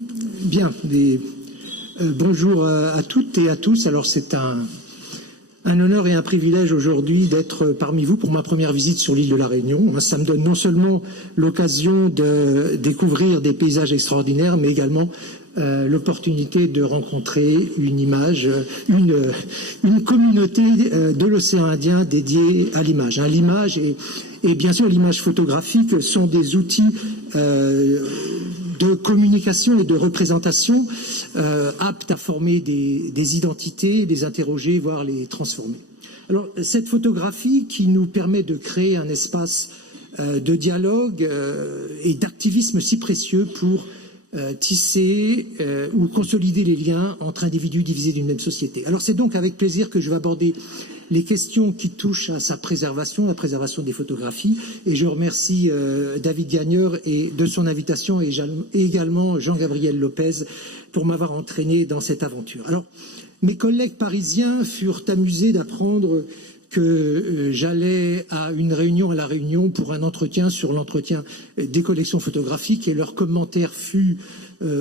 Bien, bonjour à toutes et à tous. Alors c'est un honneur et un privilège aujourd'hui d'être parmi vous pour ma première visite sur l'île de la Réunion. Ça me donne non seulement l'occasion de découvrir des paysages extraordinaires, mais également l'opportunité de rencontrer une communauté de l'océan Indien dédiée à l'image. L'image et bien sûr l'image photographique sont des outils de communication et de représentation aptes à former des identités, les interroger, voire les transformer. Alors cette photographie qui nous permet de créer un espace de dialogue et d'activisme si précieux pour tisser ou consolider les liens entre individus divisés d'une même société. Alors c'est donc avec plaisir que je vais aborder les questions qui touchent à sa préservation, la préservation des photographies. Et je remercie David Gagneur de son invitation et également Jean-Gabriel Lopez pour m'avoir entraîné dans cette aventure. Alors, mes collègues parisiens furent amusés d'apprendre que j'allais à une réunion à La Réunion pour un entretien sur l'entretien des collections photographiques et leur commentaire fut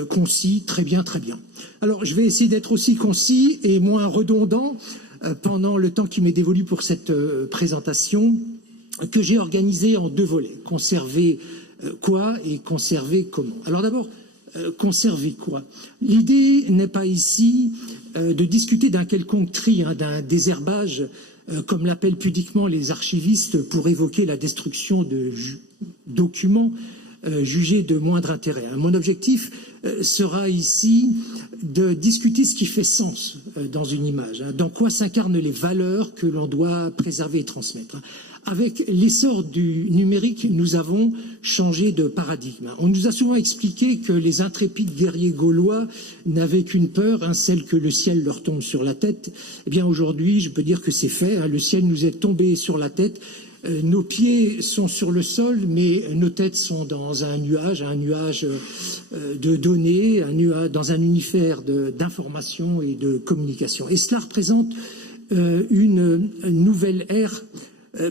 concis, très bien, très bien. Alors, je vais essayer d'être aussi concis et moins redondant pendant le temps qui m'est dévolu pour cette présentation, que j'ai organisée en deux volets. Conserver quoi et conserver comment. Alors d'abord, conserver quoi? L'idée n'est pas ici de discuter d'un quelconque tri, d'un désherbage, comme l'appellent pudiquement les archivistes pour évoquer la destruction de documents jugés de moindre intérêt. Mon objectif sera ici de discuter ce qui fait sens dans une image, dans quoi s'incarnent les valeurs que l'on doit préserver et transmettre. Avec l'essor du numérique, nous avons changé de paradigme. On nous a souvent expliqué que les intrépides guerriers gaulois n'avaient qu'une peur, celle que le ciel leur tombe sur la tête. Eh bien aujourd'hui, je peux dire que c'est fait, le ciel nous est tombé sur la tête. Nos pieds sont sur le sol, mais nos têtes sont dans un nuage de données, dans un univers d'information et de communication. Et cela représente une nouvelle ère,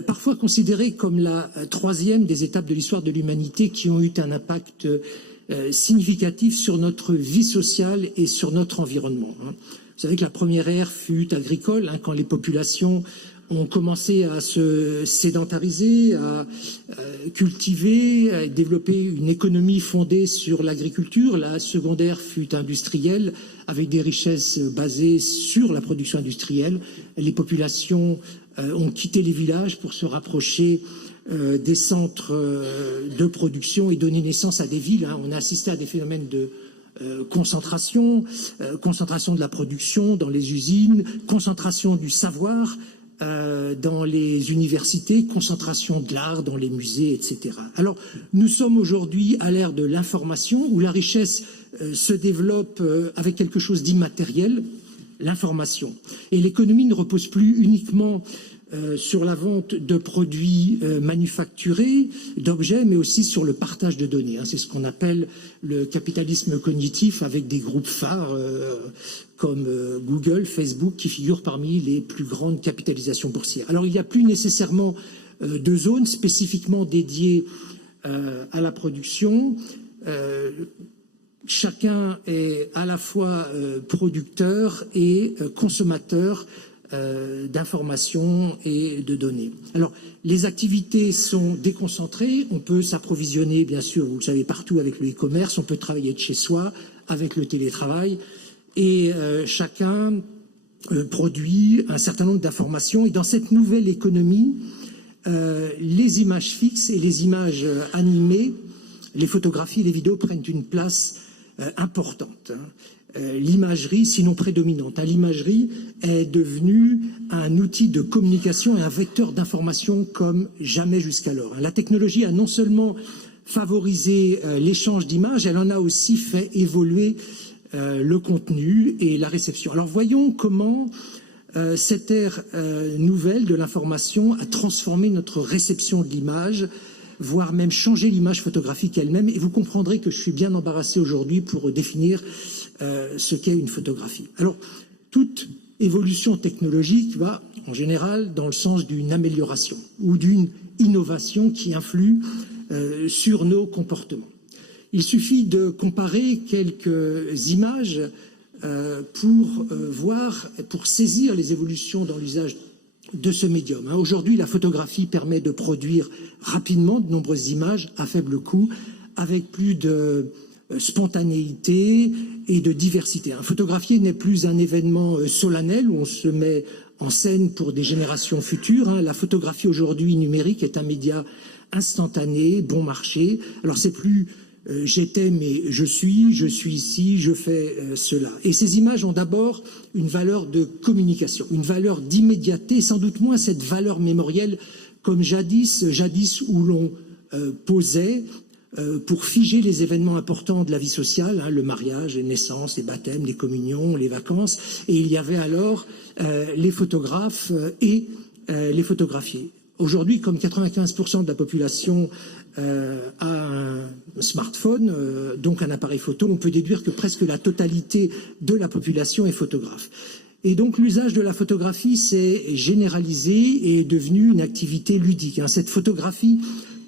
parfois considérée comme la troisième des étapes de l'histoire de l'humanité qui ont eu un impact significatif sur notre vie sociale et sur notre environnement. Vous savez que la première ère fut agricole, quand les populations ont commencé à se sédentariser, à cultiver, à développer une économie fondée sur l'agriculture. La seconde ère fut industrielle, avec des richesses basées sur la production industrielle. Les populations ont quitté les villages pour se rapprocher des centres de production et donner naissance à des villes. On a assisté à des phénomènes de concentration de la production dans les usines, concentration du savoir dans les universités, concentration de l'art dans les musées, etc. Alors, nous sommes aujourd'hui à l'ère de l'information où la richesse se développe avec quelque chose d'immatériel, l'information. Et l'économie ne repose plus uniquement sur la vente de produits manufacturés, d'objets, mais aussi sur le partage de données. C'est ce qu'on appelle le capitalisme cognitif, avec des groupes phares comme Google, Facebook, qui figurent parmi les plus grandes capitalisations boursières. Alors il n'y a plus nécessairement de zones spécifiquement dédiées à la production. Chacun est à la fois producteur et consommateur d'informations et de données. Alors, les activités sont déconcentrées. On peut s'approvisionner, bien sûr, vous le savez, partout avec le e-commerce. On peut travailler de chez soi avec le télétravail. Et chacun produit un certain nombre d'informations. Et dans cette nouvelle économie, les images fixes et les images animées, les photographies et les vidéos prennent une place importante. L'imagerie, sinon prédominante. L'imagerie est devenue un outil de communication et un vecteur d'information comme jamais jusqu'alors. La technologie a non seulement favorisé l'échange d'images, elle en a aussi fait évoluer le contenu et la réception. Alors voyons comment cette ère nouvelle de l'information a transformé notre réception de l'image, voire même changer l'image photographique elle-même. Et vous comprendrez que je suis bien embarrassé aujourd'hui pour définir ce qu'est une photographie. Alors, toute évolution technologique va, en général, dans le sens d'une amélioration ou d'une innovation qui influe sur nos comportements. Il suffit de comparer quelques images pour saisir les évolutions dans l'usage de ce médium. Aujourd'hui, la photographie permet de produire rapidement de nombreuses images à faible coût, avec plus de spontanéité et de diversité. Photographier n'est plus un événement solennel où on se met en scène pour des générations futures. La photographie aujourd'hui numérique est un média instantané, bon marché. Alors c'est plus j'étais mais je suis ici, je fais cela. Et ces images ont d'abord une valeur de communication, une valeur d'immédiateté, sans doute moins cette valeur mémorielle comme jadis où l'on posait pour figer les événements importants de la vie sociale, le mariage, les naissances, les baptêmes, les communions, les vacances. Et il y avait alors les photographes et les photographiés. Aujourd'hui, comme 95% de la population a un smartphone, donc un appareil photo, on peut déduire que presque la totalité de la population est photographe. Et donc l'usage de la photographie s'est généralisé et est devenu une activité ludique. Cette photographie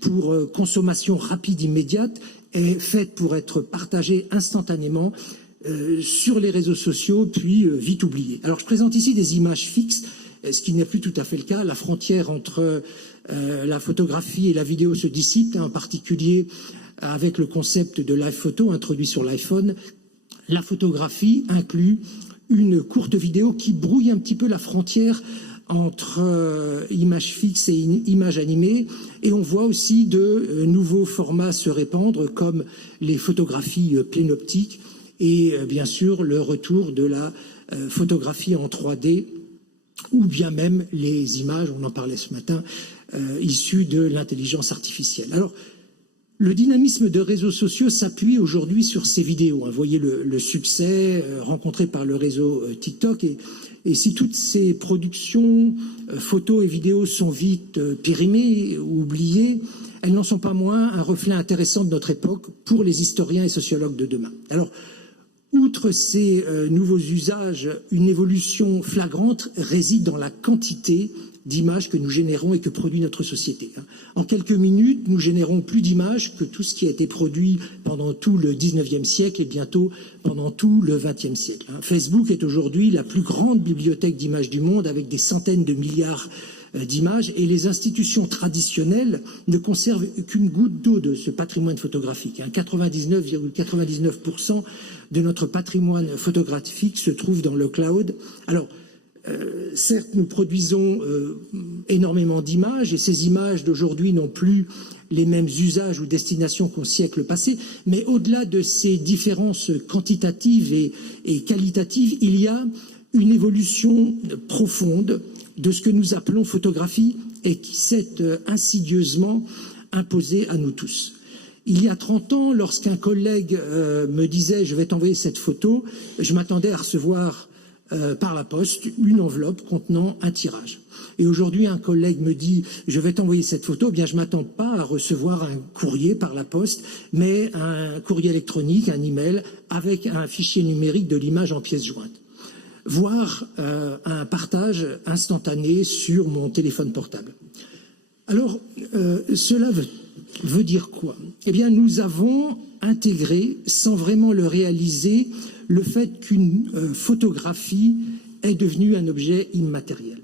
pour consommation rapide, immédiate, est faite pour être partagée instantanément sur les réseaux sociaux, puis vite oubliée. Alors je présente ici des images fixes, ce qui n'est plus tout à fait le cas. La frontière entre la photographie et la vidéo se dissipe, en particulier avec le concept de live photo introduit sur l'iPhone. La photographie inclut une courte vidéo qui brouille un petit peu la frontière entre images fixes et images animées, et on voit aussi de nouveaux formats se répandre comme les photographies plénoptiques et bien sûr le retour de la photographie en 3D ou bien même les images, on en parlait ce matin, issues de l'intelligence artificielle. Alors, le dynamisme de réseaux sociaux s'appuie aujourd'hui sur ces vidéos. Vous voyez le succès rencontré par le réseau TikTok. Et si toutes ces productions, photos et vidéos sont vite périmées ou oubliées, elles n'en sont pas moins un reflet intéressant de notre époque pour les historiens et sociologues de demain. Alors, outre ces nouveaux usages, une évolution flagrante réside dans la quantité d'images que nous générons et que produit notre société. En quelques minutes, nous générons plus d'images que tout ce qui a été produit pendant tout le 19e siècle et bientôt pendant tout le 20e siècle. Facebook est aujourd'hui la plus grande bibliothèque d'images du monde avec des centaines de milliards d'images, et les institutions traditionnelles ne conservent qu'une goutte d'eau de ce patrimoine photographique. 99,99% de notre patrimoine photographique se trouve dans le cloud. Alors, certes, nous produisons énormément d'images, et ces images d'aujourd'hui n'ont plus les mêmes usages ou destinations qu'au siècle passé, mais au-delà de ces différences quantitatives et qualitatives, il y a une évolution profonde de ce que nous appelons photographie et qui s'est insidieusement imposée à nous tous. Il y a 30 ans, lorsqu'un collègue me disait « je vais t'envoyer cette photo », je m'attendais à recevoir par la poste une enveloppe contenant un tirage. Et aujourd'hui, un collègue me dit « je vais t'envoyer cette photo », eh bien je ne m'attends pas à recevoir un courrier par la poste, mais un courrier électronique, un email, avec un fichier numérique de l'image en pièces jointes. Voire un partage instantané sur mon téléphone portable. Alors, cela veut dire quoi? Eh bien, nous avons intégré, sans vraiment le réaliser, le fait qu'une photographie est devenue un objet immatériel.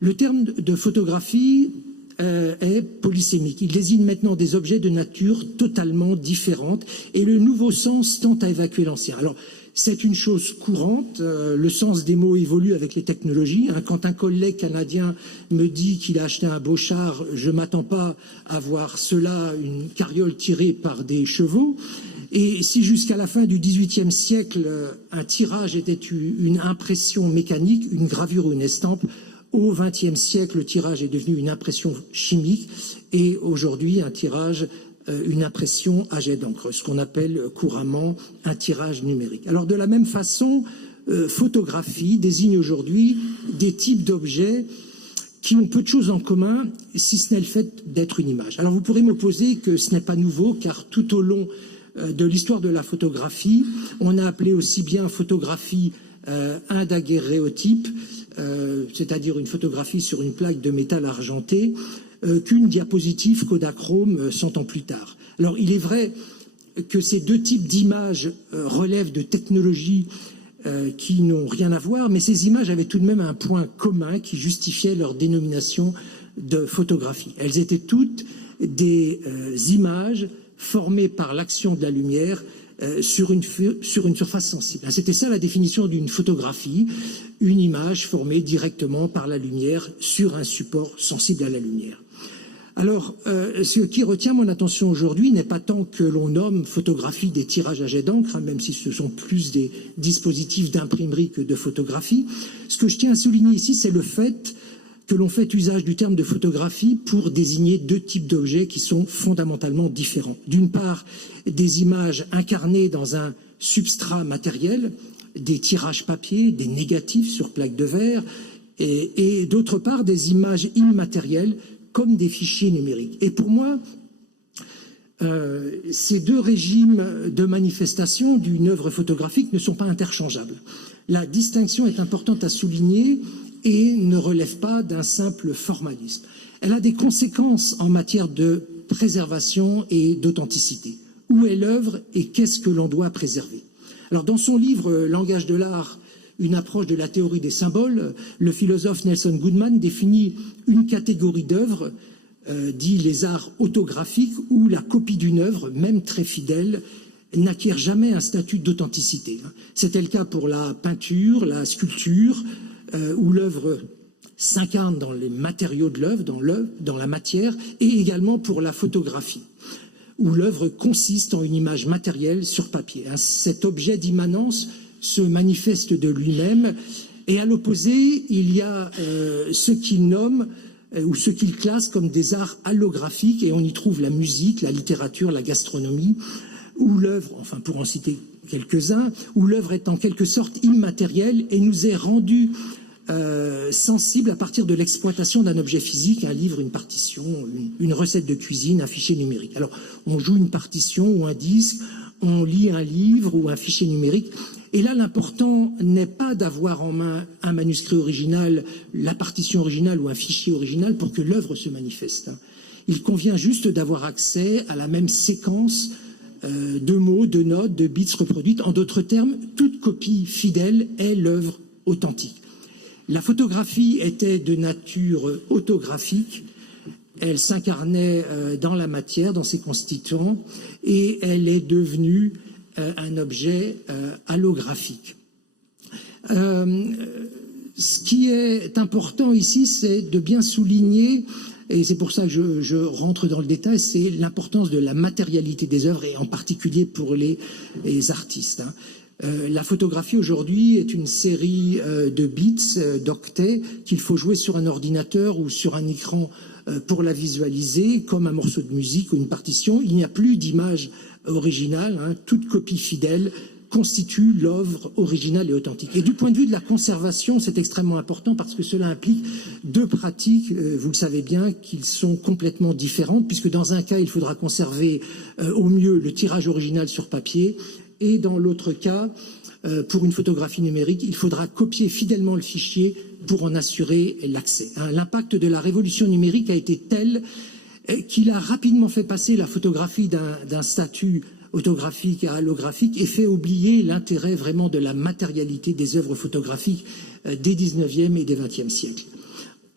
Le terme de photographie est polysémique. Il désigne maintenant des objets de nature totalement différente, et le nouveau sens tend à évacuer l'ancien. Alors, c'est une chose courante, le sens des mots évolue avec les technologies. Quand un collègue canadien me dit qu'il a acheté un beau char, je ne m'attends pas à voir cela, une carriole tirée par des chevaux. Et si jusqu'à la fin du XVIIIe siècle, un tirage était une impression mécanique, une gravure ou une estampe, au XXe siècle, le tirage est devenu une impression chimique, et aujourd'hui, un tirage, une impression à jet d'encre, ce qu'on appelle couramment un tirage numérique. Alors de la même façon, photographie désigne aujourd'hui des types d'objets qui ont peu de choses en commun, si ce n'est le fait d'être une image. Alors vous pourrez m'opposer que ce n'est pas nouveau, car tout au long de l'histoire de la photographie, on a appelé aussi bien photographie un daguerréotype, c'est-à-dire une photographie sur une plaque de métal argenté, qu'une diapositive Kodachrome 100 ans plus tard. Alors il est vrai que ces deux types d'images relèvent de technologies qui n'ont rien à voir, mais ces images avaient tout de même un point commun qui justifiait leur dénomination de photographie. Elles étaient toutes des images formées par l'action de la lumière sur une surface sensible. C'était ça la définition d'une photographie, une image formée directement par la lumière sur un support sensible à la lumière. Alors, ce qui retient mon attention aujourd'hui n'est pas tant que l'on nomme photographie des tirages à jet d'encre, même si ce sont plus des dispositifs d'imprimerie que de photographie. Ce que je tiens à souligner ici, c'est le fait que l'on fait usage du terme de photographie pour désigner deux types d'objets qui sont fondamentalement différents. D'une part, des images incarnées dans un substrat matériel, des tirages papier, des négatifs sur plaques de verre, et d'autre part, des images immatérielles comme des fichiers numériques. Et pour moi, ces deux régimes de manifestation d'une œuvre photographique ne sont pas interchangeables. La distinction est importante à souligner et ne relève pas d'un simple formalisme. Elle a des conséquences en matière de préservation et d'authenticité. Où est l'œuvre et qu'est-ce que l'on doit préserver? Alors, dans son livre « Langage de l'art, une approche de la théorie des symboles », le philosophe Nelson Goodman définit une catégorie d'œuvres, dit les arts autographiques, où la copie d'une œuvre, même très fidèle, n'acquiert jamais un statut d'authenticité. C'était le cas pour la peinture, la sculpture, où l'œuvre s'incarne dans les matériaux de l'œuvre, dans la matière, et également pour la photographie, où l'œuvre consiste en une image matérielle sur papier. Cet objet d'immanence se manifeste de lui-même, et à l'opposé, il y a ce qu'il nomme ou ce qu'il classe comme des arts allographiques, et on y trouve la musique, la littérature, la gastronomie, où l'œuvre, enfin pour en citer quelques-uns, où l'œuvre est en quelque sorte immatérielle et nous est rendue sensible à partir de l'exploitation d'un objet physique, un livre, une partition, une recette de cuisine, un fichier numérique. Alors, on joue une partition ou un disque, on lit un livre ou un fichier numérique, et là, l'important n'est pas d'avoir en main un manuscrit original, la partition originale ou un fichier original pour que l'œuvre se manifeste. Il convient juste d'avoir accès à la même séquence de mots, de notes, de bits reproduites. En d'autres termes, toute copie fidèle est l'œuvre authentique. La photographie était de nature autographique, elle s'incarnait dans la matière, dans ses constituants, et elle est devenue un objet allographique. Ce qui est important ici, c'est de bien souligner, et c'est pour ça que je rentre dans le détail, c'est l'importance de la matérialité des œuvres, et en particulier pour les artistes. La photographie aujourd'hui est une série de bits, d'octets, qu'il faut jouer sur un ordinateur ou sur un écran pour la visualiser, comme un morceau de musique ou une partition. Il n'y a plus d'image originale, toute copie fidèle constitue l'œuvre originale et authentique. Et du point de vue de la conservation, c'est extrêmement important parce que cela implique deux pratiques, vous le savez bien, qui sont complètement différentes, puisque dans un cas, il faudra conserver au mieux le tirage original sur papier, et dans l'autre cas, pour une photographie numérique, il faudra copier fidèlement le fichier pour en assurer l'accès. L'impact de la révolution numérique a été tel qu'il a rapidement fait passer la photographie d'un statut autographique à allographique et fait oublier l'intérêt vraiment de la matérialité des œuvres photographiques des 19e et des 20e siècles.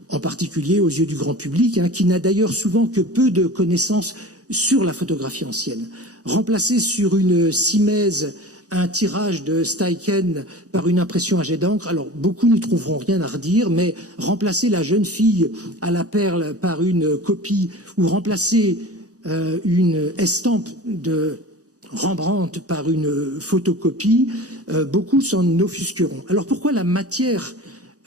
En particulier aux yeux du grand public, qui n'a d'ailleurs souvent que peu de connaissances sur la photographie ancienne. Remplacer sur une simèse un tirage de Steichen par une impression à jet d'encre, alors beaucoup n'y trouveront rien à redire, mais remplacer la jeune fille à la perle par une copie ou remplacer une estampe de Rembrandt par une photocopie, beaucoup s'en offusqueront. Alors pourquoi la matière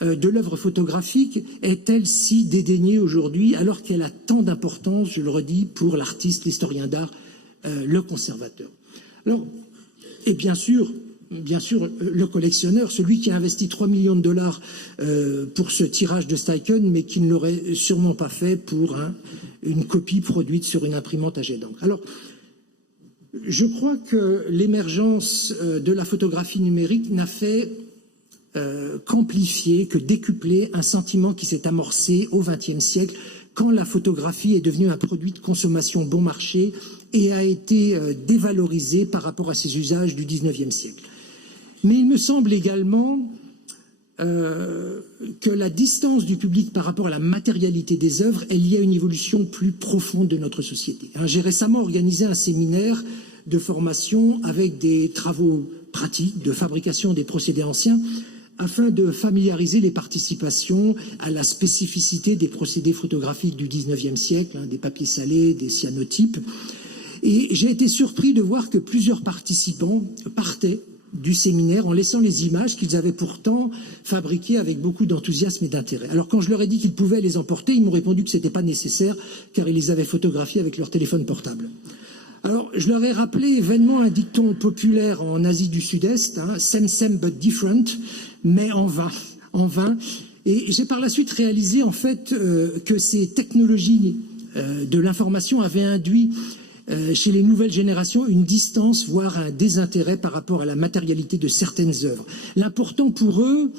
de l'œuvre photographique est-elle si dédaignée aujourd'hui alors qu'elle a tant d'importance, je le redis, pour l'artiste, l'historien d'art, le conservateur? Alors, et bien sûr, le collectionneur, celui qui a investi 3 millions de dollars pour ce tirage de Steichen, mais qui ne l'aurait sûrement pas fait pour une copie produite sur une imprimante à jet d'encre. Alors, je crois que l'émergence de la photographie numérique n'a fait qu'amplifier, que décupler un sentiment qui s'est amorcé au XXe siècle quand la photographie est devenue un produit de consommation bon marché et a été dévalorisée par rapport à ses usages du XIXe siècle. Mais il me semble également que la distance du public par rapport à la matérialité des œuvres est liée à une évolution plus profonde de notre société. J'ai récemment organisé un séminaire de formation avec des travaux pratiques de fabrication des procédés anciens afin de familiariser les participations à la spécificité des procédés photographiques du XIXe siècle, des papiers salés, des cyanotypes. Et j'ai été surpris de voir que plusieurs participants partaient du séminaire en laissant les images qu'ils avaient pourtant fabriquées avec beaucoup d'enthousiasme et d'intérêt. Alors quand je leur ai dit qu'ils pouvaient les emporter, ils m'ont répondu que ce n'était pas nécessaire car ils les avaient photographiées avec leur téléphone portable. Alors je leur ai rappelé vainement un dicton populaire en Asie du Sud-Est, same same but different, mais en vain. Et j'ai par la suite réalisé en fait que ces technologies de l'information avaient induit chez les nouvelles générations une distance, voire un désintérêt par rapport à la matérialité de certaines œuvres. L'important pour eux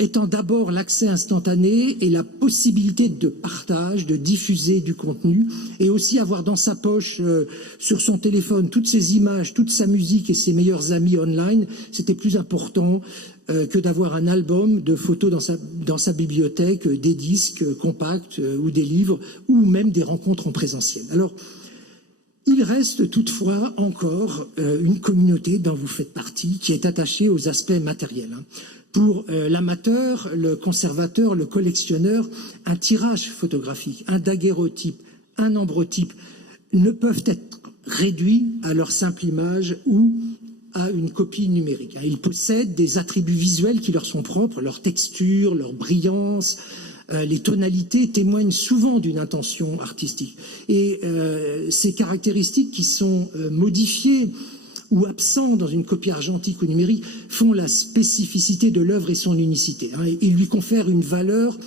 étant d'abord l'accès instantané et la possibilité de partage, de diffuser du contenu, et aussi avoir dans sa poche, sur son téléphone, toutes ses images, toute sa musique et ses meilleurs amis online, c'était plus important que d'avoir un album de photos dans sa bibliothèque, des disques compacts ou des livres, ou même des rencontres en présentiel. Alors, il reste toutefois encore une communauté dont vous faites partie qui est attachée aux aspects matériels. Pour l'amateur, le conservateur, le collectionneur, un tirage photographique, un daguerreotype, un ambrotype ne peuvent être réduits à leur simple image ou à une copie numérique. Ils possèdent des attributs visuels qui leur sont propres, leur texture, leur brillance. Les tonalités témoignent souvent d'une intention artistique. Et ces caractéristiques qui sont modifiées ou absents dans une copie argentique ou numérique font la spécificité de l'œuvre et son unicité. Ils lui confèrent une valeur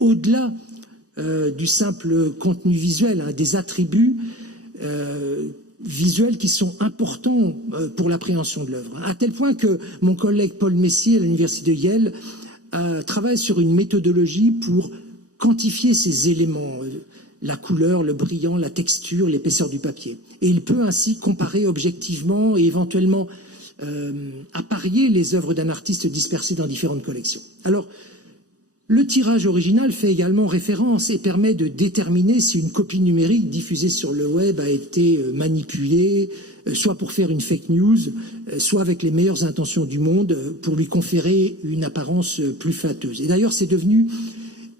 au-delà du simple contenu visuel, des attributs visuels qui sont importants pour l'appréhension de l'œuvre. À tel point que mon collègue Paul Messier à l'université de Yale travaille sur une méthodologie pour quantifier ces éléments, la couleur, le brillant, la texture, l'épaisseur du papier. Et il peut ainsi comparer objectivement et éventuellement apparier les œuvres d'un artiste dispersées dans différentes collections. Alors, le tirage original fait également référence et permet de déterminer si une copie numérique diffusée sur le web a été manipulée, soit pour faire une fake news, soit avec les meilleures intentions du monde pour lui conférer une apparence plus flatteuse. Et d'ailleurs, c'est devenu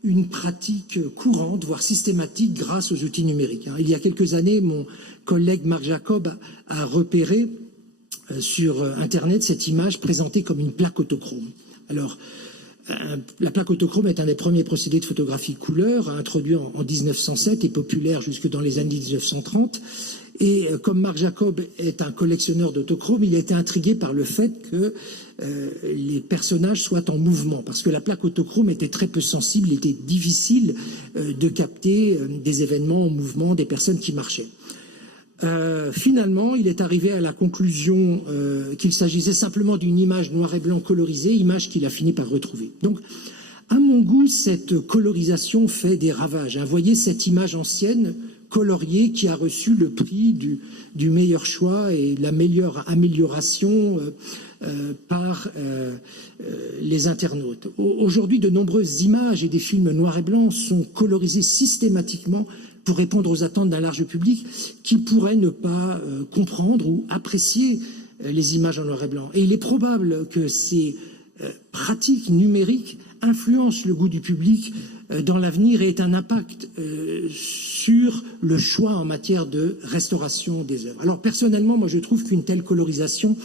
une pratique courante, voire systématique, grâce aux outils numériques. Il y a quelques années, mon collègue Marc Jacob a repéré sur Internet cette image présentée comme une plaque autochrome. Alors, la plaque autochrome est un des premiers procédés de photographie couleur, introduit en 1907 et populaire jusque dans les années 1930. Et comme Marc Jacob est un collectionneur d'autochrome, il a été intrigué par le fait que les personnages soient en mouvement, parce que la plaque autochrome était très peu sensible, il était difficile de capter des événements en mouvement, des personnes qui marchaient. Finalement, il est arrivé à la conclusion qu'il s'agissait simplement d'une image noir et blanc colorisée, image qu'il a fini par retrouver. Donc, à mon goût, cette colorisation fait des ravages. Voyez cette image ancienne, coloriée, qui a reçu le prix du meilleur choix et la meilleure amélioration par les internautes. Aujourd'hui, de nombreuses images et des films noirs et blancs sont colorisés systématiquement pour répondre aux attentes d'un large public qui pourrait ne pas comprendre ou apprécier les images en noir et blanc. Et il est probable que ces pratiques numériques influencent le goût du public dans l'avenir et aient un impact sur le choix en matière de restauration des œuvres. Alors personnellement, moi je trouve qu'une telle colorisation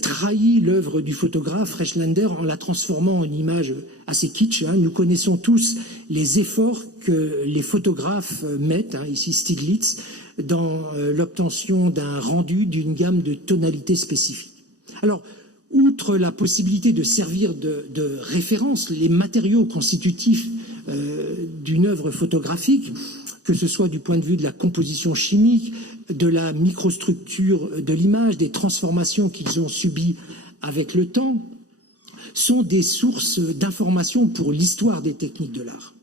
trahit l'œuvre du photographe Rechtlander en la transformant en une image assez kitsch. Nous connaissons tous les efforts que les photographes mettent, ici Stiglitz, dans l'obtention d'un rendu d'une gamme de tonalités spécifiques. Alors, outre la possibilité de servir de référence, les matériaux constitutifs d'une œuvre photographique, que ce soit du point de vue de la composition chimique, de la microstructure de l'image, des transformations qu'ils ont subies avec le temps, sont des sources d'informations pour l'histoire des techniques de l'art.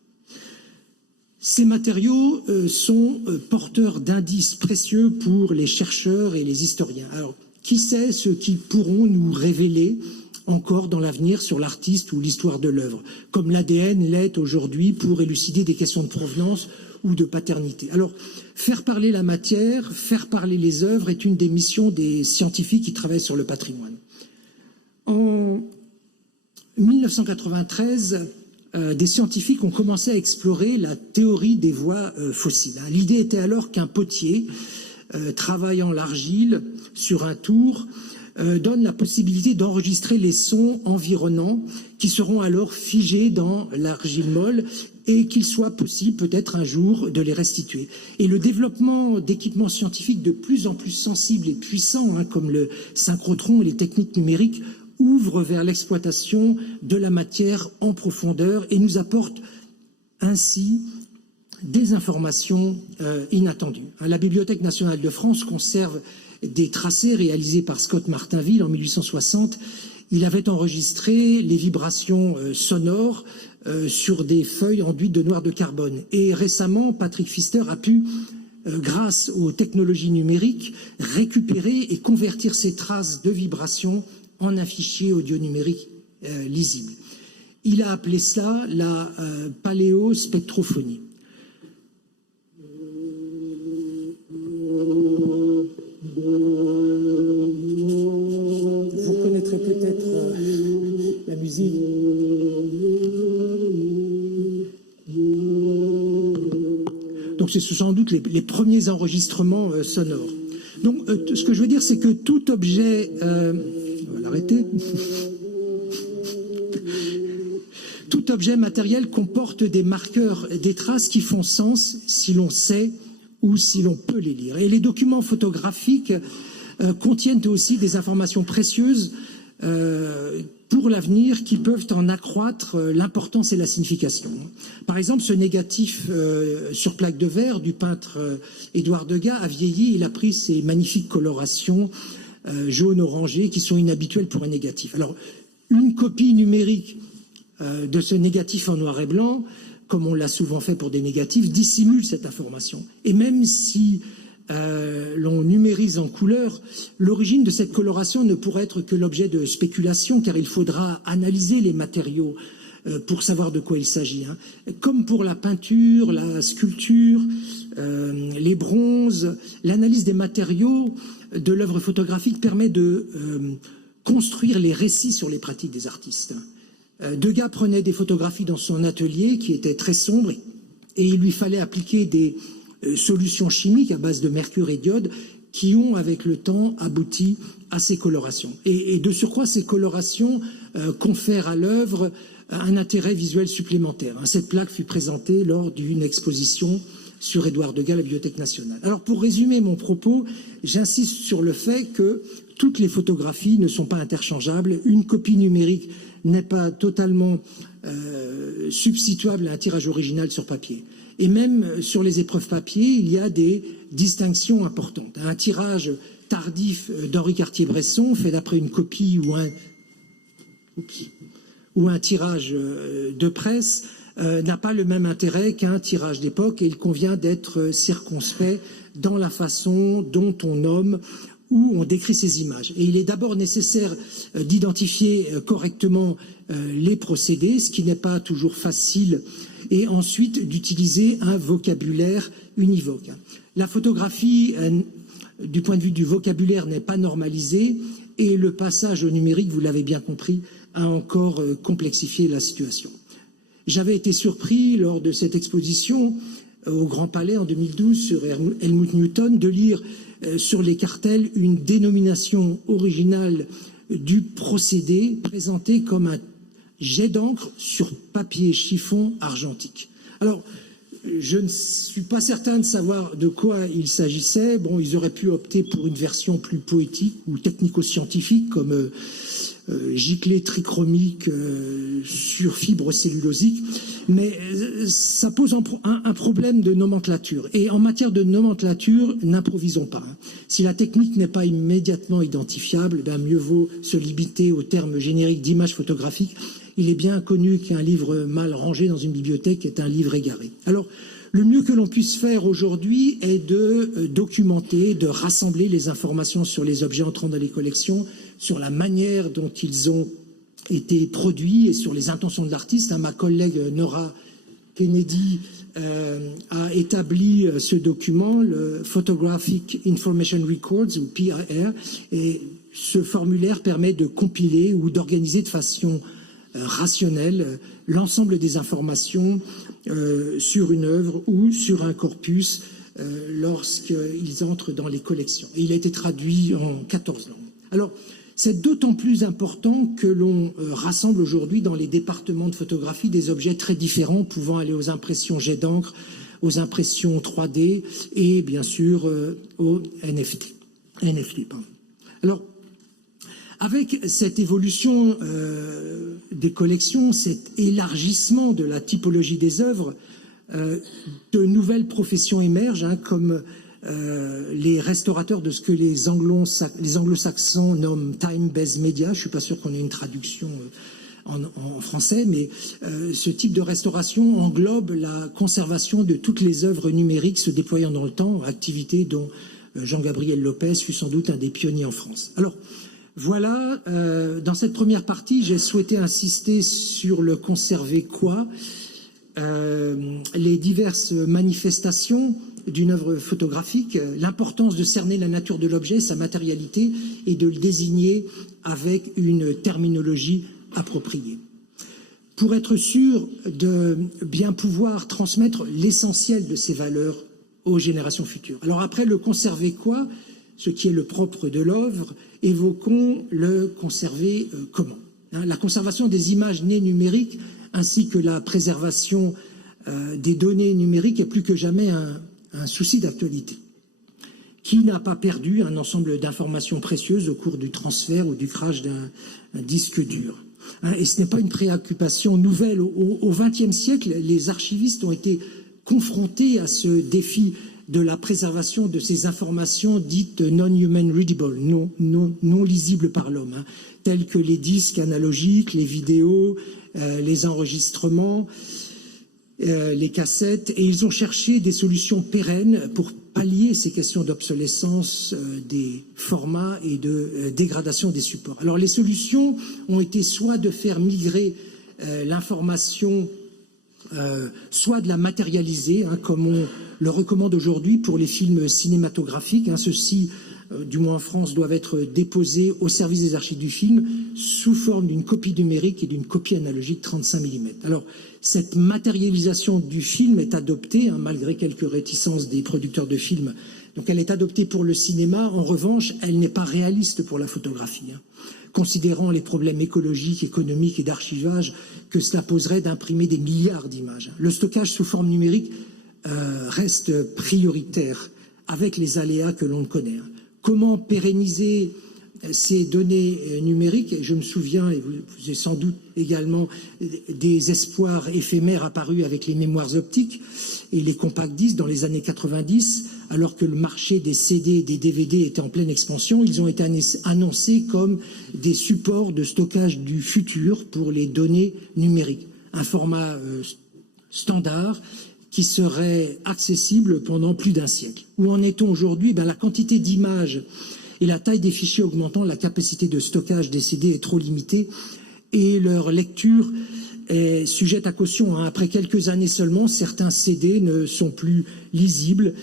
Ces matériaux sont porteurs d'indices précieux pour les chercheurs et les historiens. Alors, qui sait ce qu'ils pourront nous révéler encore dans l'avenir sur l'artiste ou l'histoire de l'œuvre, comme l'ADN l'est aujourd'hui pour élucider des questions de provenance ou de paternité. Alors, faire parler la matière, faire parler les œuvres est une des missions des scientifiques qui travaillent sur le patrimoine. En 1993, des scientifiques ont commencé à explorer la théorie des voies fossiles. L'idée était alors qu'un potier, travaillant l'argile sur un tour, donne la possibilité d'enregistrer les sons environnants qui seront alors figés dans l'argile molle et qu'il soit possible peut-être un jour de les restituer. Et le développement d'équipements scientifiques de plus en plus sensibles et puissants, comme le synchrotron et les techniques numériques, ouvre vers l'exploitation de la matière en profondeur et nous apporte ainsi des informations inattendues. La Bibliothèque nationale de France conserve des tracés réalisés par Scott Martinville en 1860. Il avait enregistré les vibrations sonores sur des feuilles enduites de noir de carbone. Et récemment, Patrick Pfister a pu, grâce aux technologies numériques, récupérer et convertir ces traces de vibrations en un fichier audio numérique lisible. Il a appelé ça la paléospectrophonie. Vous connaîtrez peut-être la musique. Donc c'est sans doute les premiers enregistrements sonores. Donc ce que je veux dire, c'est que tout objet... on va l'arrêter. Tout objet matériel comporte des marqueurs, des traces qui font sens si l'on sait ou si l'on peut les lire. Et les documents photographiques contiennent aussi des informations précieuses pour l'avenir qui peuvent en accroître l'importance et la signification. Par exemple, ce négatif sur plaque de verre du peintre Édouard Degas a vieilli, il a pris ces magnifiques colorations jaune-orangé qui sont inhabituelles pour un négatif. Alors, une copie numérique de ce négatif en noir et blanc, comme on l'a souvent fait pour des négatifs, dissimule cette information. Et même si l'on numérise en couleur, l'origine de cette coloration ne pourrait être que l'objet de spéculation, car il faudra analyser les matériaux pour savoir de quoi il s'agit. Comme pour la peinture, la sculpture, les bronzes, l'analyse des matériaux de l'œuvre photographique permet de construire les récits sur les pratiques des artistes. Degas prenait des photographies dans son atelier qui était très sombre et il lui fallait appliquer des solutions chimiques à base de mercure et d'iode qui ont avec le temps abouti à ces colorations. Et de surcroît, ces colorations confèrent à l'œuvre un intérêt visuel supplémentaire. Cette plaque fut présentée lors d'une exposition sur Édouard Degas à la Bibliothèque nationale. Alors pour résumer mon propos, j'insiste sur le fait que toutes les photographies ne sont pas interchangeables. Une copie numérique n'est pas totalement substituable à un tirage original sur papier. Et même sur les épreuves papier, il y a des distinctions importantes. Un tirage tardif d'Henri Cartier-Bresson, fait d'après une copie ou un tirage de presse, n'a pas le même intérêt qu'un tirage d'époque et il convient d'être circonspect dans la façon dont on nomme où on décrit ces images. Et il est d'abord nécessaire d'identifier correctement les procédés, ce qui n'est pas toujours facile, et ensuite d'utiliser un vocabulaire univoque. La photographie, du point de vue du vocabulaire, n'est pas normalisée, et le passage au numérique, vous l'avez bien compris, a encore complexifié la situation. J'avais été surpris lors de cette exposition au Grand Palais en 2012 sur Helmut Newton de lire sur les cartels une dénomination originale du procédé présenté comme un jet d'encre sur papier chiffon argentique. Alors, je ne suis pas certain de savoir de quoi il s'agissait. Bon, ils auraient pu opter pour une version plus poétique ou technico-scientifique comme giclée trichromique sur fibre cellulosique, mais ça pose un problème de nomenclature. Et en matière de nomenclature, n'improvisons pas. Si la technique n'est pas immédiatement identifiable, mieux vaut se limiter au terme générique d'image photographique. Il est bien connu qu'un livre mal rangé dans une bibliothèque est un livre égaré. Alors, Le mieux que l'on puisse faire aujourd'hui est de documenter, de rassembler les informations sur les objets entrant dans les collections, sur la manière dont ils ont été produits et sur les intentions de l'artiste. Ma collègue Nora Kennedy a établi ce document, le Photographic Information Records, ou PIR, et ce formulaire permet de compiler ou d'organiser de façon rationnelle l'ensemble des informations sur une œuvre ou sur un corpus lorsqu'ils entrent dans les collections. Et il a été traduit en 14 langues. Alors, c'est d'autant plus important que l'on rassemble aujourd'hui dans les départements de photographie des objets très différents, pouvant aller aux impressions jet d'encre, aux impressions 3D et bien sûr aux NFT. Alors, avec cette évolution des collections, cet élargissement de la typologie des œuvres, de nouvelles professions émergent, comme les restaurateurs de ce que les anglo-saxons nomment time-based media. Je ne suis pas sûr qu'on ait une traduction en français, mais ce type de restauration englobe la conservation de toutes les œuvres numériques se déployant dans le temps, activité dont Jean-Gabriel Lopez fut sans doute un des pionniers en France. Alors, voilà, dans cette première partie, j'ai souhaité insister sur le conserver quoi, les diverses manifestations d'une œuvre photographique, l'importance de cerner la nature de l'objet, sa matérialité, et de le désigner avec une terminologie appropriée. Pour être sûr de bien pouvoir transmettre l'essentiel de ces valeurs aux générations futures. Alors après le conserver quoi, ce qui est le propre de l'œuvre, évoquons le conserver comment. La conservation des images nées numériques ainsi que la préservation des données numériques est plus que jamais un souci d'actualité. Qui n'a pas perdu un ensemble d'informations précieuses au cours du transfert ou du crash d'un disque dur? Et ce n'est pas une préoccupation nouvelle. Au XXe siècle, les archivistes ont été confrontés à ce défi de la préservation de ces informations dites non-human readable, non lisibles par l'homme, telles que les disques analogiques, les vidéos, les enregistrements, les cassettes, et ils ont cherché des solutions pérennes pour pallier ces questions d'obsolescence des formats et de dégradation des supports. Alors les solutions ont été soit de faire migrer l'information, soit de la matérialiser, comme on le recommande aujourd'hui pour les films cinématographiques. Ceux-ci, du moins en France, doivent être déposés au service des archives du film sous forme d'une copie numérique et d'une copie analogique 35 mm. Alors, cette matérialisation du film est adoptée, malgré quelques réticences des producteurs de films. Donc elle est adoptée pour le cinéma. En revanche, elle n'est pas réaliste pour la photographie, considérant les problèmes écologiques, économiques et d'archivage que cela poserait d'imprimer des milliards d'images. Le stockage sous forme numérique reste prioritaire avec les aléas que l'on connaît. Comment pérenniser ces données numériques? Je me souviens, et vous avez sans doute également, des espoirs éphémères apparus avec les mémoires optiques et les compact disques dans les années 90, alors que le marché des CD et des DVD était en pleine expansion. Ils ont été annoncés comme des supports de stockage du futur pour les données numériques. Un format standard qui serait accessible pendant plus d'un siècle. Où en est-on aujourd'hui? La quantité d'images et la taille des fichiers augmentant, la capacité de stockage des CD est trop limitée et leur lecture est sujette à caution. Après quelques années seulement, certains CD ne sont plus lisibles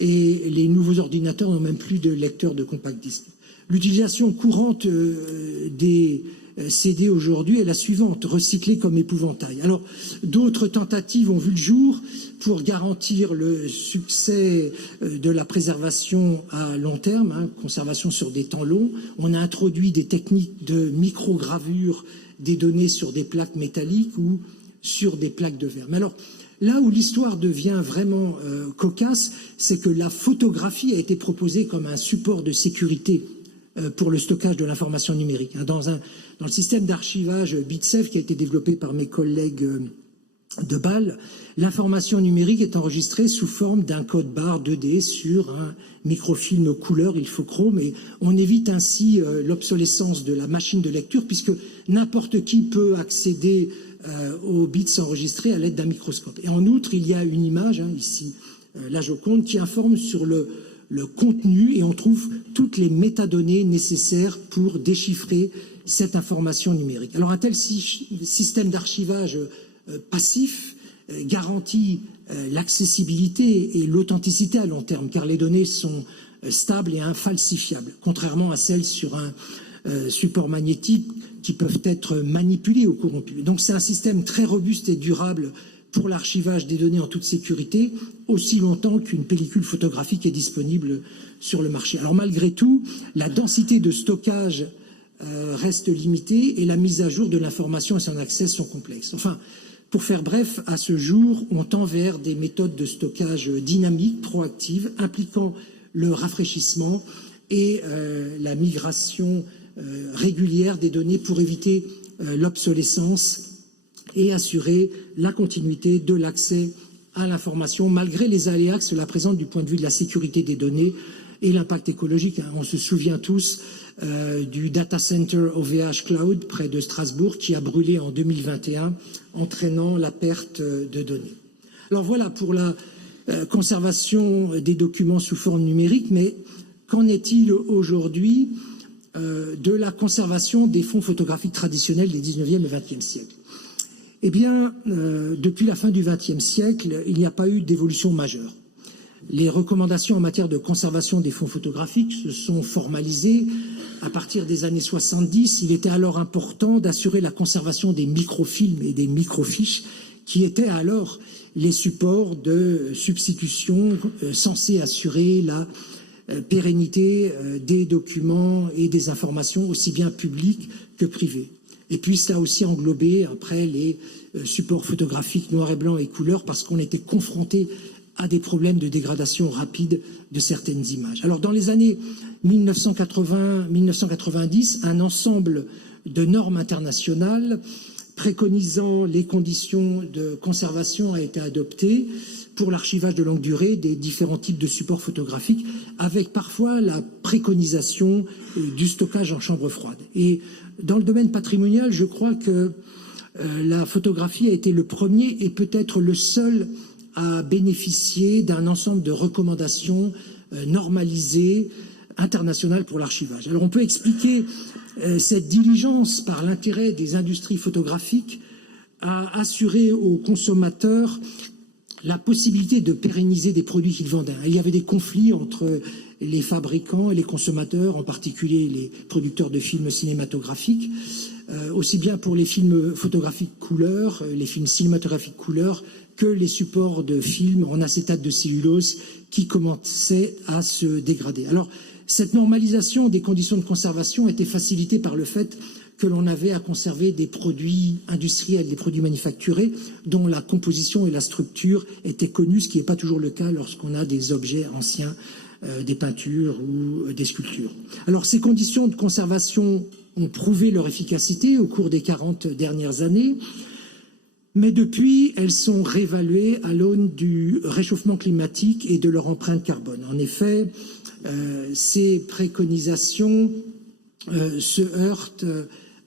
et les nouveaux ordinateurs n'ont même plus de lecteur de compact disque. L'utilisation courante des CD aujourd'hui est la suivante, recyclée comme épouvantail. Alors, d'autres tentatives ont vu le jour pour garantir le succès de la préservation à long terme, conservation sur des temps longs. On a introduit des techniques de microgravure des données sur des plaques métalliques ou sur des plaques de verre. Mais alors, là où l'histoire devient vraiment cocasse, c'est que la photographie a été proposée comme un support de sécurité pour le stockage de l'information numérique. Dans le système d'archivage BitSafe qui a été développé par mes collègues de Bâle, l'information numérique est enregistrée sous forme d'un code barre 2D sur un microfilm couleur ilfochrome, et on évite ainsi l'obsolescence de la machine de lecture, puisque n'importe qui peut accéder aux bits enregistrés à l'aide d'un microscope. Et en outre, il y a une image, ici, la Joconde, qui informe sur le contenu, et on trouve toutes les métadonnées nécessaires pour déchiffrer cette information numérique. Alors un tel système d'archivage passif garantit l'accessibilité et l'authenticité à long terme, car les données sont stables et infalsifiables, contrairement à celles sur un support magnétique qui peuvent être manipulées ou corrompues. Donc c'est un système très robuste et durable pour l'archivage des données en toute sécurité, aussi longtemps qu'une pellicule photographique est disponible sur le marché. Alors malgré tout, la densité de stockage reste limitée et la mise à jour de l'information et son accès sont complexes. Enfin, pour faire bref, à ce jour, on tend vers des méthodes de stockage dynamiques, proactives, impliquant le rafraîchissement et la migration régulière des données pour éviter l'obsolescence et assurer la continuité de l'accès à l'information, malgré les aléas que cela présente du point de vue de la sécurité des données et l'impact écologique. On se souvient tous du data center OVH Cloud près de Strasbourg qui a brûlé en 2021, entraînant la perte de données. Alors voilà pour la conservation des documents sous forme numérique, mais qu'en est-il aujourd'hui de la conservation des fonds photographiques traditionnels des 19e et 20e siècles? Eh bien, depuis la fin du XXe siècle, il n'y a pas eu d'évolution majeure. Les recommandations en matière de conservation des fonds photographiques se sont formalisées à partir des années 70. Il était alors important d'assurer la conservation des microfilms et des microfiches qui étaient alors les supports de substitution censés assurer la pérennité des documents et des informations aussi bien publiques que privées. Et puis ça a aussi englobé après les supports photographiques noir et blanc et couleur, parce qu'on était confronté à des problèmes de dégradation rapide de certaines images. Alors dans les années 1980-1990, un ensemble de normes internationales préconisant les conditions de conservation a été adopté pour l'archivage de longue durée des différents types de supports photographiques, avec parfois la préconisation du stockage en chambre froide. Et dans le domaine patrimonial, je crois que la photographie a été le premier et peut-être le seul à bénéficier d'un ensemble de recommandations normalisées internationales pour l'archivage. Alors on peut expliquer cette diligence par l'intérêt des industries photographiques à assurer aux consommateurs la possibilité de pérenniser des produits qu'ils vendaient. Il y avait des conflits entre les fabricants et les consommateurs, en particulier les producteurs de films cinématographiques, aussi bien pour les films photographiques couleur, les films cinématographiques couleur, que les supports de films en acétate de cellulose qui commençaient à se dégrader. Alors, cette normalisation des conditions de conservation était facilitée par le fait que l'on avait à conserver des produits industriels, des produits manufacturés dont la composition et la structure étaient connues, ce qui n'est pas toujours le cas lorsqu'on a des objets anciens, des peintures ou des sculptures. Alors ces conditions de conservation ont prouvé leur efficacité au cours des 40 dernières années, mais depuis, elles sont réévaluées à l'aune du réchauffement climatique et de leur empreinte carbone. En effet, ces préconisations se heurtent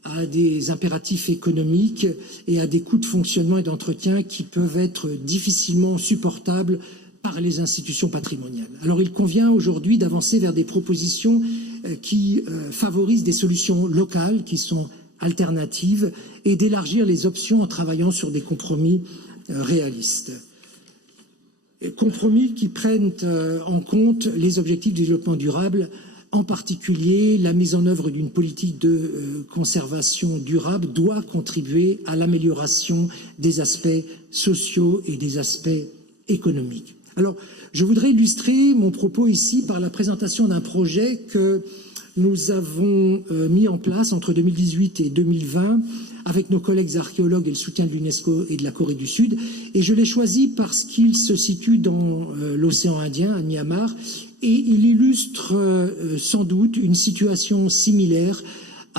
à des impératifs économiques et à des coûts de fonctionnement et d'entretien qui peuvent être difficilement supportables par les institutions patrimoniales. Alors il convient aujourd'hui d'avancer vers des propositions qui favorisent des solutions locales qui sont alternatives et d'élargir les options en travaillant sur des compromis réalistes. Compromis qui prennent en compte les objectifs du développement durable, en particulier la mise en œuvre d'une politique de conservation durable doit contribuer à l'amélioration des aspects sociaux et des aspects économiques. Alors, je voudrais illustrer mon propos ici par la présentation d'un projet que nous avons mis en place entre 2018 et 2020 avec nos collègues archéologues et le soutien de l'UNESCO et de la Corée du Sud. Et je l'ai choisi parce qu'il se situe dans l'océan Indien, à Myanmar, et il illustre sans doute une situation similaire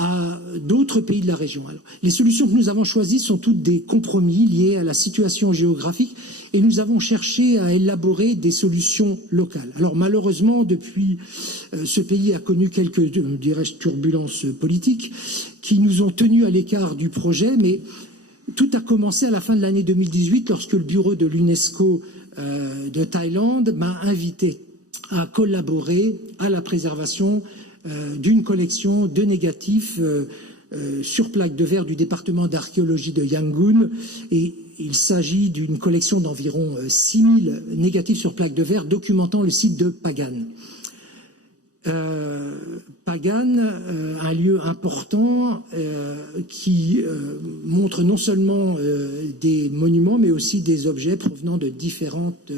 à d'autres pays de la région. Alors, les solutions que nous avons choisies sont toutes des compromis liés à la situation géographique et nous avons cherché à élaborer des solutions locales. Alors malheureusement, depuis, ce pays a connu quelques, dirais-je, turbulences politiques qui nous ont tenus à l'écart du projet, mais tout a commencé à la fin de l'année 2018 lorsque le bureau de l'UNESCO de Thaïlande m'a invité à collaborer à la préservation d'une collection de négatifs sur plaques de verre du département d'archéologie de Yangon. Et il s'agit d'une collection d'environ 6000 négatifs sur plaques de verre documentant le site de Pagan. Pagan, un lieu important qui montre non seulement des monuments mais aussi des objets provenant de différentes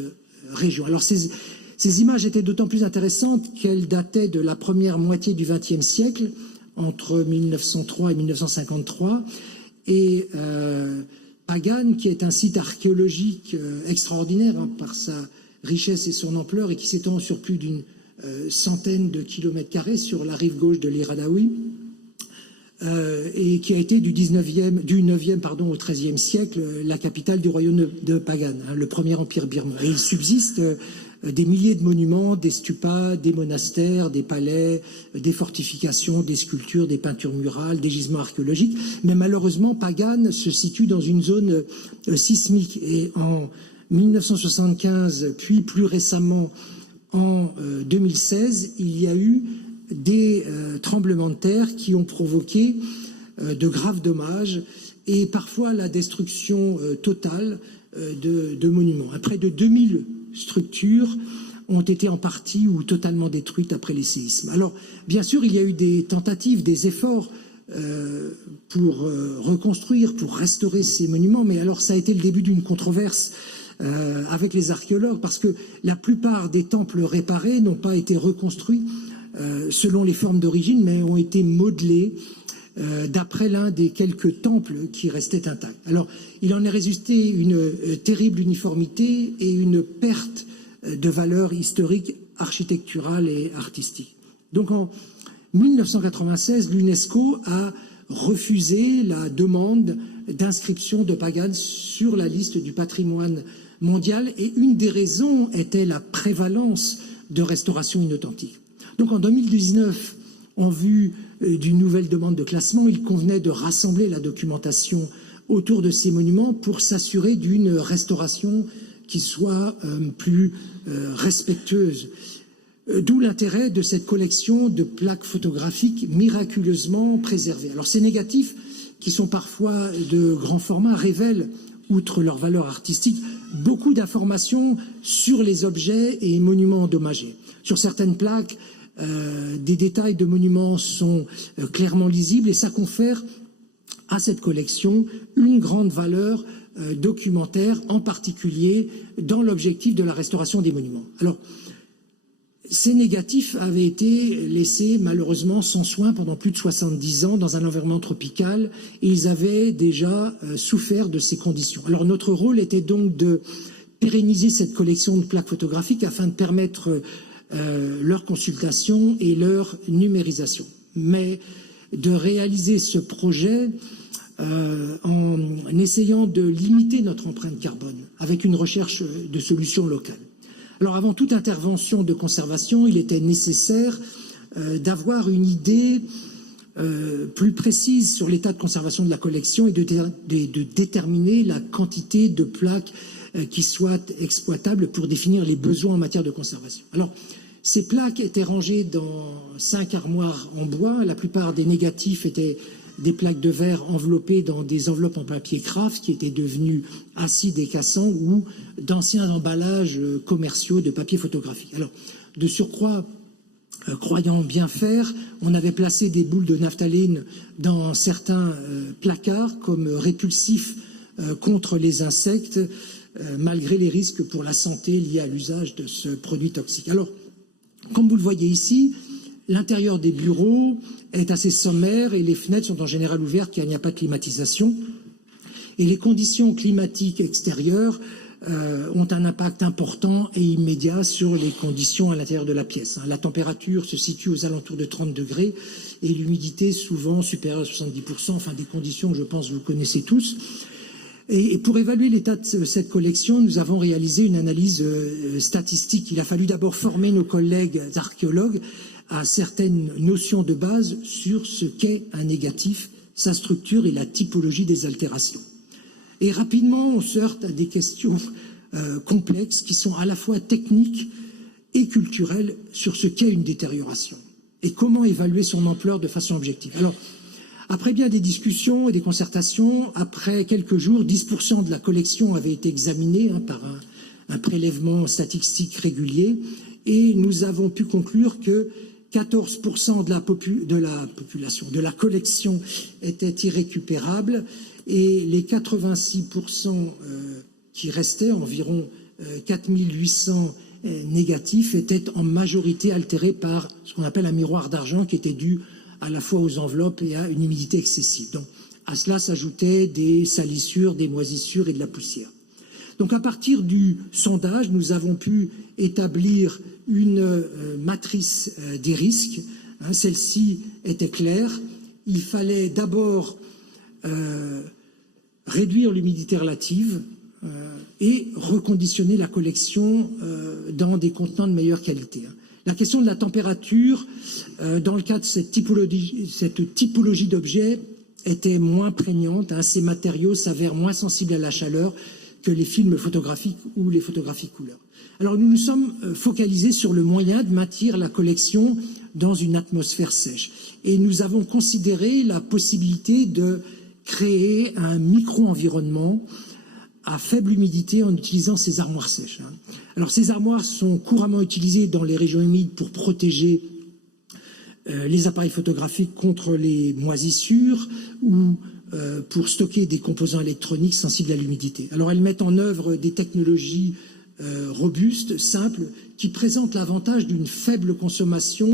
régions. Alors ces images étaient d'autant plus intéressantes qu'elles dataient de la première moitié du XXe siècle, entre 1903 et 1953, et Pagan, qui est un site archéologique extraordinaire par sa richesse et son ampleur, et qui s'étend sur plus d'une centaine de kilomètres carrés sur la rive gauche de l'Iradaoui, et qui a été du 9e au 13e siècle la capitale du royaume de Pagan, le premier empire birman. Et il subsiste des milliers de monuments, des stupas, des monastères, des palais, des fortifications, des sculptures, des peintures murales, des gisements archéologiques. Mais malheureusement, Pagan se situe dans une zone sismique. Et en 1975, puis plus récemment en 2016, il y a eu des tremblements de terre qui ont provoqué de graves dommages et parfois la destruction totale de monuments. Près de 2000 structures ont été en partie ou totalement détruites après les séismes. Alors, bien sûr, il y a eu des tentatives, des efforts pour reconstruire, pour restaurer ces monuments, mais alors ça a été le début d'une controverse avec les archéologues, parce que la plupart des temples réparés n'ont pas été reconstruits selon les formes d'origine, mais ont été modelés d'après l'un des quelques temples qui restaient intacts. Alors, il en est résulté une terrible uniformité et une perte de valeur historique, architecturale et artistique. Donc, en 1996, l'UNESCO a refusé la demande d'inscription de Pagan sur la liste du patrimoine mondial, et une des raisons était la prévalence de restauration inauthentique. Donc, en 2019, en vue d'une nouvelle demande de classement, il convenait de rassembler la documentation autour de ces monuments pour s'assurer d'une restauration qui soit plus respectueuse. D'où l'intérêt de cette collection de plaques photographiques miraculeusement préservées. Alors ces négatifs, qui sont parfois de grand format, révèlent, outre leur valeur artistique, beaucoup d'informations sur les objets et monuments endommagés. Sur certaines plaques, des détails de monuments sont clairement lisibles, et ça confère à cette collection une grande valeur documentaire, en particulier dans l'objectif de la restauration des monuments. Alors, ces négatifs avaient été laissés malheureusement sans soin pendant plus de 70 ans dans un environnement tropical, et ils avaient déjà souffert de ces conditions. Alors notre rôle était donc de pérenniser cette collection de plaques photographiques afin de permettre leur consultation et leur numérisation, mais de réaliser ce projet en essayant de limiter notre empreinte carbone avec une recherche de solutions locales. Alors avant toute intervention de conservation, il était nécessaire d'avoir une idée plus précise sur l'état de conservation de la collection et de déterminer la quantité de plaques qui soient exploitables pour définir les besoins en matière de conservation. Alors, ces plaques étaient rangées dans 5 armoires en bois. La plupart des négatifs étaient des plaques de verre enveloppées dans des enveloppes en papier craft qui étaient devenues acides et cassants, ou d'anciens emballages commerciaux de papier photographique. Alors, de surcroît, croyant bien faire, on avait placé des boules de naphtaline dans certains placards comme répulsifs contre les insectes, malgré les risques pour la santé liés à l'usage de ce produit toxique. Alors, comme vous le voyez ici, l'intérieur des bureaux est assez sommaire et les fenêtres sont en général ouvertes car il n'y a pas de climatisation. Et les conditions climatiques extérieures ont un impact important et immédiat sur les conditions à l'intérieur de la pièce. La température se situe aux alentours de 30 degrés et l'humidité souvent supérieure à 70%, enfin des conditions que je pense que vous connaissez tous. Et pour évaluer l'état de cette collection, nous avons réalisé une analyse statistique. Il a fallu d'abord former nos collègues archéologues à certaines notions de base sur ce qu'est un négatif, sa structure et la typologie des altérations. Et rapidement, on se heurte à des questions complexes qui sont à la fois techniques et culturelles sur ce qu'est une détérioration et comment évaluer son ampleur de façon objective. Alors, après bien des discussions et des concertations, après quelques jours, 10% de la collection avait été examinée par un prélèvement statistique régulier et nous avons pu conclure que 14% de la collection était irrécupérable et les 86% qui restaient, environ 4800 négatifs, étaient en majorité altérés par ce qu'on appelle un miroir d'argent qui était dû à la fois aux enveloppes et à une humidité excessive. Donc, à cela s'ajoutaient des salissures, des moisissures et de la poussière. Donc, à partir du sondage, nous avons pu établir une matrice des risques. Celle-ci était claire. Il fallait d'abord réduire l'humidité relative et reconditionner la collection dans des contenants de meilleure qualité. La question de la température, dans le cas de cette typologie d'objets, était moins prégnante. Ces matériaux s'avèrent moins sensibles à la chaleur que les films photographiques ou les photographies couleur. Alors nous nous sommes focalisés sur le moyen de maintenir la collection dans une atmosphère sèche. Et nous avons considéré la possibilité de créer un micro-environnement à faible humidité en utilisant ces armoires sèches. Alors ces armoires sont couramment utilisées dans les régions humides pour protéger les appareils photographiques contre les moisissures ou pour stocker des composants électroniques sensibles à l'humidité. Alors elles mettent en œuvre des technologies robustes, simples, qui présentent l'avantage d'une faible consommation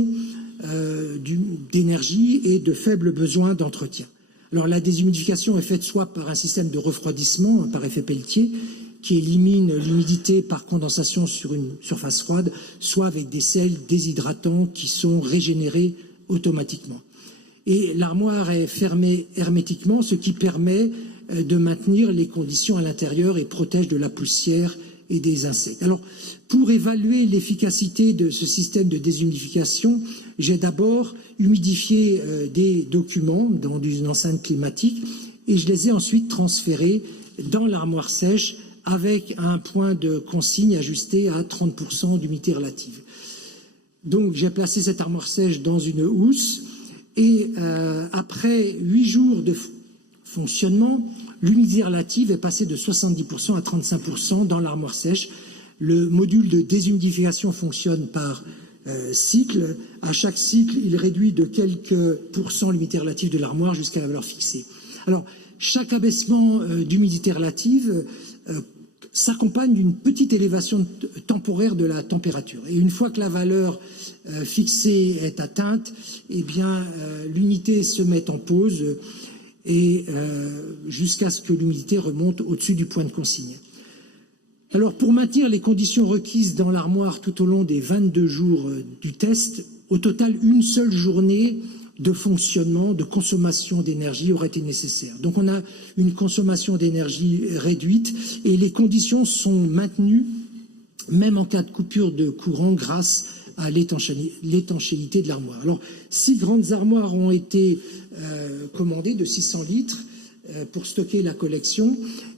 d'énergie et de faibles besoins d'entretien. Alors la déshumidification est faite soit par un système de refroidissement, par effet Peltier, qui élimine l'humidité par condensation sur une surface froide, soit avec des sels déshydratants qui sont régénérés automatiquement. Et l'armoire est fermée hermétiquement, ce qui permet de maintenir les conditions à l'intérieur et protège de la poussière et des insectes. Alors, pour évaluer l'efficacité de ce système de déshumidification, j'ai d'abord humidifié des documents dans une enceinte climatique et je les ai ensuite transférés dans l'armoire sèche avec un point de consigne ajusté à 30% d'humidité relative. Donc j'ai placé cette armoire sèche dans une housse et après 8 jours de fonctionnement, l'humidité relative est passée de 70% à 35% dans l'armoire sèche. Le module de déshumidification fonctionne par cycle. À chaque cycle, il réduit de quelques pourcents l'humidité relative de l'armoire jusqu'à la valeur fixée. Alors, chaque abaissement d'humidité relative s'accompagne d'une petite élévation temporaire de la température. Et une fois que la valeur fixée est atteinte, eh bien, l'unité se met en pause et jusqu'à ce que l'humidité remonte au-dessus du point de consigne. Alors, pour maintenir les conditions requises dans l'armoire tout au long des 22 jours du test, au total, une seule journée de fonctionnement, de consommation d'énergie aurait été nécessaire. Donc, on a une consommation d'énergie réduite et les conditions sont maintenues, même en cas de coupure de courant, grâce à l'étanchéité de l'armoire. Alors, 6 grandes armoires ont été commandées de 600 litres pour stocker la collection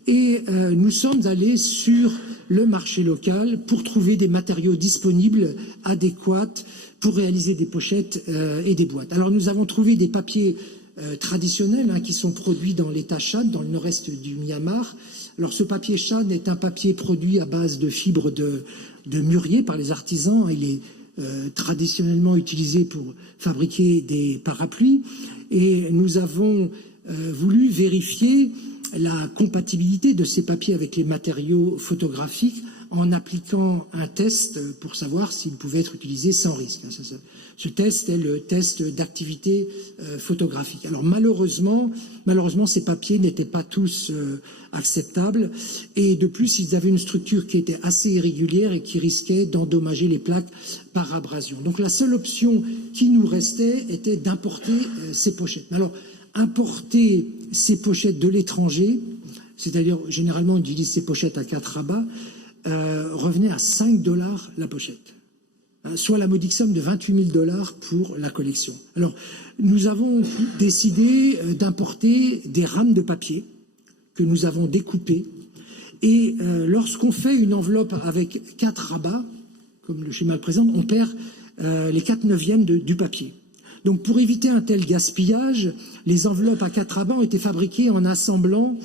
et nous sommes allés sur le marché local pour trouver des matériaux disponibles adéquats pour réaliser des pochettes et des boîtes. Alors nous avons trouvé des papiers traditionnels qui sont produits dans l'État Shan, dans le nord-est du Myanmar. Alors ce papier Shan est un papier produit à base de fibres de mûrier par les artisans. Il est traditionnellement utilisé pour fabriquer des parapluies et nous avons voulu vérifier la compatibilité de ces papiers avec les matériaux photographiques en appliquant un test pour savoir s'il pouvait être utilisé sans risque. Ce test est le test d'activité photographique. Alors malheureusement, ces papiers n'étaient pas tous acceptables, et de plus, ils avaient une structure qui était assez irrégulière et qui risquait d'endommager les plaques par abrasion. Donc la seule option qui nous restait était d'importer ces pochettes. Alors, importer ces pochettes de l'étranger, c'est-à-dire généralement on utilise ces pochettes à 4 rabats, revenait à 5 $ la pochette, soit la modique somme de 28 000 $ pour la collection. Alors, nous avons décidé d'importer des rames de papier que nous avons découpées, et lorsqu'on fait une enveloppe avec 4 rabats, comme le schéma le présente, on perd les 4/9 du papier. Donc pour éviter un tel gaspillage, les enveloppes à 4 rabats ont été fabriquées en assemblant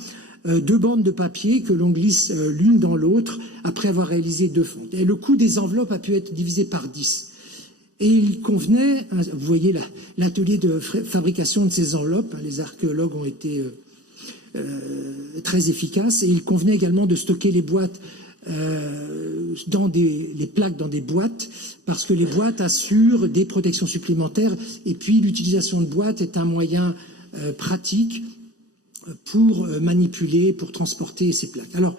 2 bandes de papier que l'on glisse l'une dans l'autre après avoir réalisé 2 fentes. Et le coût des enveloppes a pu être divisé par 10. Et il convenait, vous voyez l'atelier de fabrication de ces enveloppes, les archéologues ont été très efficaces, et il convenait également de stocker les boîtes les plaques dans des boîtes, parce que les boîtes assurent des protections supplémentaires, et puis l'utilisation de boîtes est un moyen pratique pour manipuler, pour transporter ces plaques. Alors,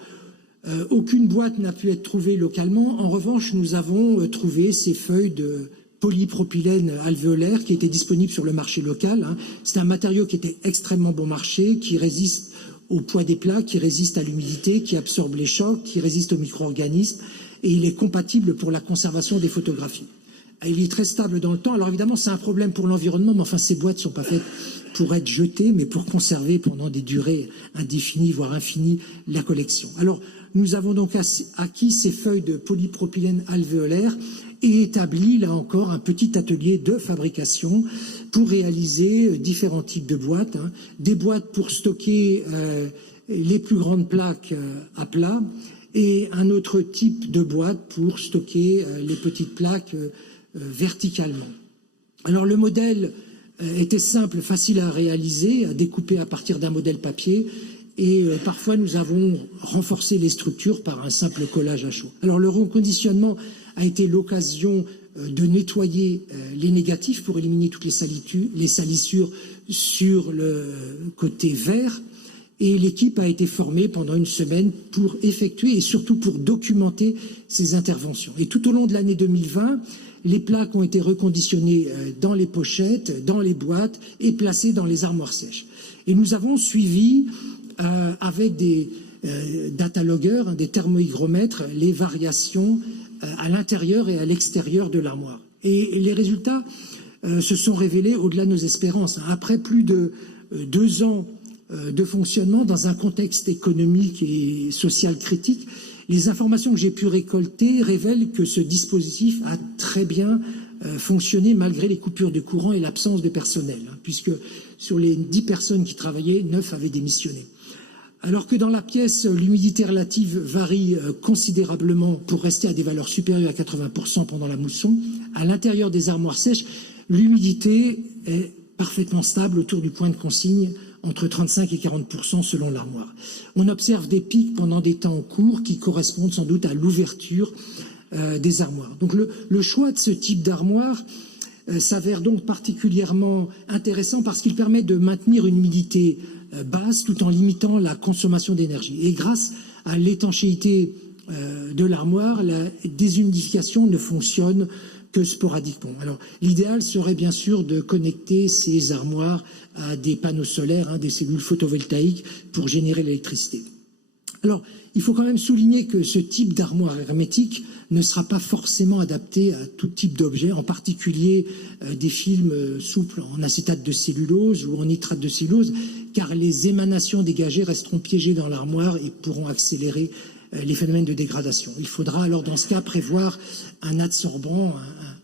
aucune boîte n'a pu être trouvée localement. En revanche, nous avons trouvé ces feuilles de polypropylène alvéolaire qui étaient disponibles sur le marché local. C'est un matériau qui était extrêmement bon marché, qui résiste au poids des plaques, qui résiste à l'humidité, qui absorbe les chocs, qui résiste aux micro-organismes, et il est compatible pour la conservation des photographies. Il est très stable dans le temps. Alors évidemment, c'est un problème pour l'environnement, mais enfin, ces boîtes ne sont pas faites pour être jetées, mais pour conserver pendant des durées indéfinies, voire infinies, la collection. Alors, nous avons donc acquis ces feuilles de polypropylène alvéolaire et établi, là encore, un petit atelier de fabrication pour réaliser différents types de boîtes. Des boîtes pour stocker les plus grandes plaques à plat, et un autre type de boîte pour stocker les petites plaques verticalement. Alors le modèle était simple, facile à réaliser, à découper à partir d'un modèle papier, et parfois nous avons renforcé les structures par un simple collage à chaud. Alors le reconditionnement a été l'occasion de nettoyer les négatifs pour éliminer toutes les salissures sur le côté vert, et l'équipe a été formée pendant une semaine pour effectuer et surtout pour documenter ces interventions. Et tout au long de l'année 2020, les plaques ont été reconditionnées dans les pochettes, dans les boîtes et placées dans les armoires sèches. Et nous avons suivi avec des datalogueurs, des thermohygromètres, les variations à l'intérieur et à l'extérieur de l'armoire. Et les résultats se sont révélés au-delà de nos espérances. Après plus de 2 ans de fonctionnement dans un contexte économique et social critique, les informations que j'ai pu récolter révèlent que ce dispositif a très bien fonctionné malgré les coupures de courant et l'absence de personnel, puisque sur les 10 personnes qui travaillaient, 9 avaient démissionné. Alors que dans la pièce, l'humidité relative varie considérablement pour rester à des valeurs supérieures à 80% pendant la mousson, à l'intérieur des armoires sèches, l'humidité est parfaitement stable autour du point de consigne, entre 35 et 40% selon l'armoire. On observe des pics pendant des temps courts qui correspondent sans doute à l'ouverture des armoires. Donc le choix de ce type d'armoire s'avère donc particulièrement intéressant parce qu'il permet de maintenir une humidité basse tout en limitant la consommation d'énergie. Et grâce à l'étanchéité de l'armoire, la déshumidification ne fonctionne que sporadiquement. Alors l'idéal serait bien sûr de connecter ces armoires à des panneaux solaires, des cellules photovoltaïques pour générer l'électricité. Alors il faut quand même souligner que ce type d'armoire hermétique ne sera pas forcément adapté à tout type d'objet, en particulier des films souples en acétate de cellulose ou en nitrate de cellulose, car les émanations dégagées resteront piégées dans l'armoire et pourront accélérer les phénomènes de dégradation. Il faudra alors dans ce cas prévoir un adsorbant,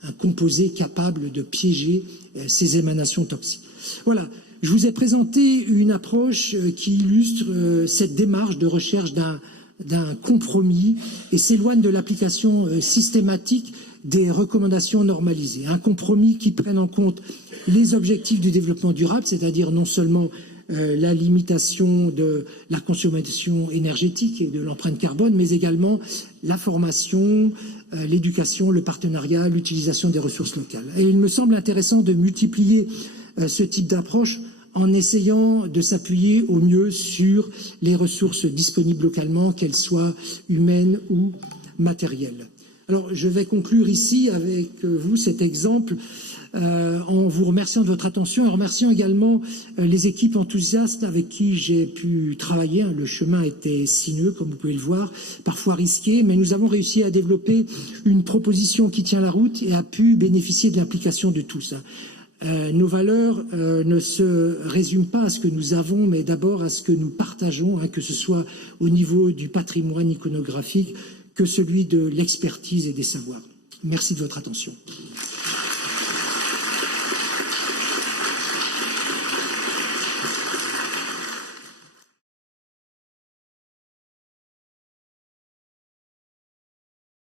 un composé capable de piéger ces émanations toxiques. Voilà, je vous ai présenté une approche qui illustre cette démarche de recherche d'un compromis et s'éloigne de l'application systématique des recommandations normalisées. Un compromis qui prenne en compte les objectifs du développement durable, c'est-à-dire non seulement la limitation de la consommation énergétique et de l'empreinte carbone, mais également la formation, l'éducation, le partenariat, l'utilisation des ressources locales. Et il me semble intéressant de multiplier ce type d'approche en essayant de s'appuyer au mieux sur les ressources disponibles localement, qu'elles soient humaines ou matérielles. Alors, je vais conclure ici avec vous cet exemple en vous remerciant de votre attention, en remerciant également les équipes enthousiastes avec qui j'ai pu travailler. Le chemin était sinueux, comme vous pouvez le voir, parfois risqué, mais nous avons réussi à développer une proposition qui tient la route et a pu bénéficier de l'implication de tous. Nos valeurs ne se résument pas à ce que nous avons, mais d'abord à ce que nous partageons, que ce soit au niveau du patrimoine iconographique que celui de l'expertise et des savoirs. Merci de votre attention.